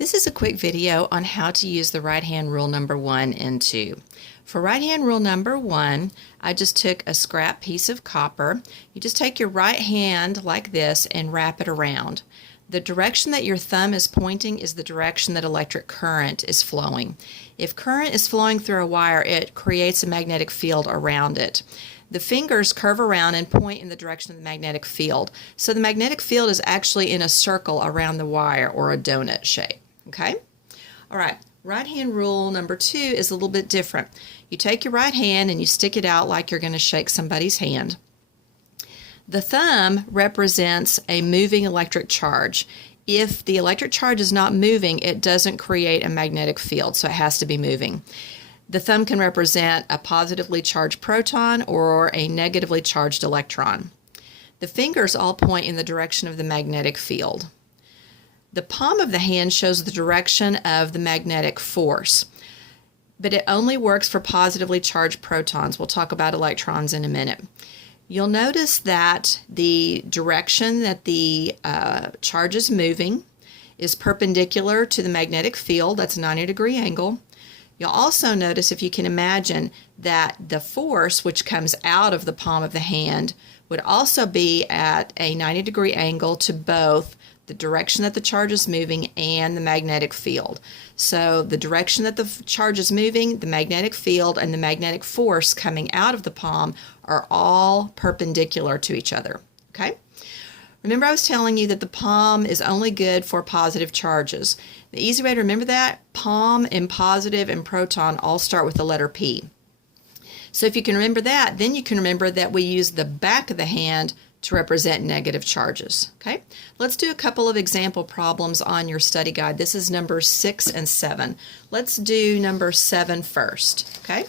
This is a quick video on how to use the right hand rule number 1 and 2. For right hand rule number 1, I just took a scrap piece of copper. You just take your right hand like this and wrap it around. The direction that your thumb is pointing is the direction that electric current is flowing. If current is flowing through a wire, it creates a magnetic field around it. The fingers curve around and point in the direction of the magnetic field. So the magnetic field is actually in a circle around the wire, or a donut shape. Okay? All right. Right hand rule number 2 is a little bit different. You take your right hand and you stick it out like you're going to shake somebody's hand. The thumb represents a moving electric charge. If the electric charge is not moving, it doesn't create a magnetic field, so it has to be moving. The thumb can represent a positively charged proton or a negatively charged electron. The fingers all point in the direction of the magnetic field. The palm of the hand shows the direction of the magnetic force, but it only works for positively charged protons. We'll talk about electrons in a minute. You'll notice that the direction that the charge is moving is perpendicular to the magnetic field. That's a 90-degree angle. You'll also notice, if you can imagine, that the force which comes out of the palm of the hand would also be at a 90-degree angle to both the direction that the charge is moving and the magnetic field. So the direction that the charge is moving, the magnetic field, and the magnetic force coming out of the palm are all perpendicular to each other. Okay? Remember, I was telling you that the palm is only good for positive charges. The easy way to remember that, palm and positive and proton all start with the letter P. So if you can remember that, then you can remember that we use the back of the hand to represent negative charges. Okay, let's do a couple of example problems on your study guide. This is number 6 and 7. Let's do number 7 first. Okay,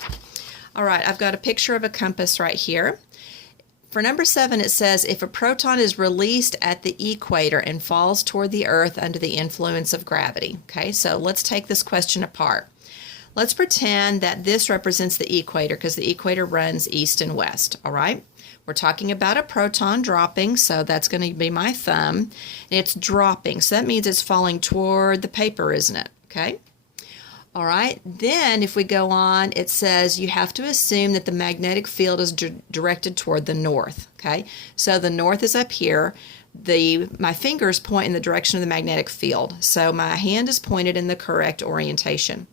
all right, I've got a picture of a compass right here. For number 7, it says, if a proton is released at the equator and falls toward the Earth under the influence of gravity. Okay, so let's take this question apart. Let's pretend that this represents the equator, because the equator runs east and west. All right, we're talking about a proton dropping, so that's going to be my thumb. And it's dropping, so that means it's falling toward the paper, isn't it? Okay. All right, then if we go on, it says you have to assume that the magnetic field is directed toward the north. Okay, so the north is up here. My fingers point in the direction of the magnetic field, so my hand is pointed in the correct orientation.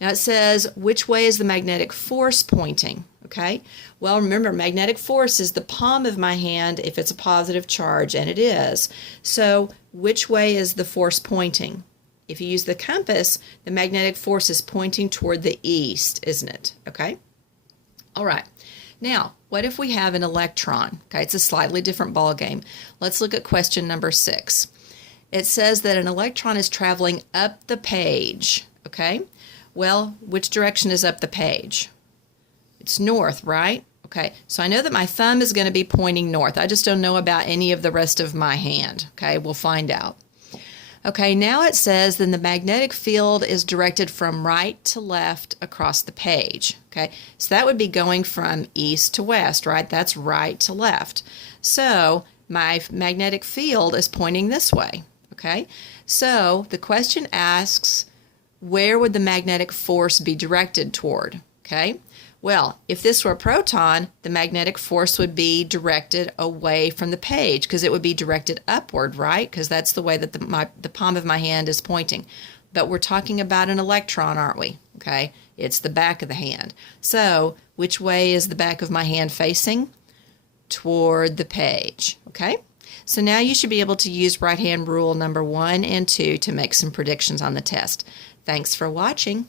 Now it says, which way is the magnetic force pointing? Okay, well, remember, magnetic force is the palm of my hand if it's a positive charge, and it is. So which way is the force pointing? If you use the compass, the magnetic force is pointing toward the east, isn't it? Okay, all right. Now, what if we have an electron? Okay, it's a slightly different ball game. Let's look at question number 6. It says that an electron is traveling up the page. Okay, well, which direction is up the page? It's north, right? Okay, so I know that my thumb is going to be pointing north. I just don't know about any of the rest of my hand. Okay, we'll find out. Okay, now it says then the magnetic field is directed from right to left across the page. Okay, so that would be going from east to west, right? That's right to left. So my magnetic field is pointing this way. Okay, so the question asks, where would the magnetic force be directed toward? Okay, well, if this were a proton, the magnetic force would be directed away from the page, because it would be directed upward, right? Because that's the way that the palm of my hand is pointing. But we're talking about an electron, aren't we? Okay, it's the back of the hand. So which way is the back of my hand facing? Toward the page. Okay, so now you should be able to use right hand rule number 1 and 2 to make some predictions on the test. Thanks for watching.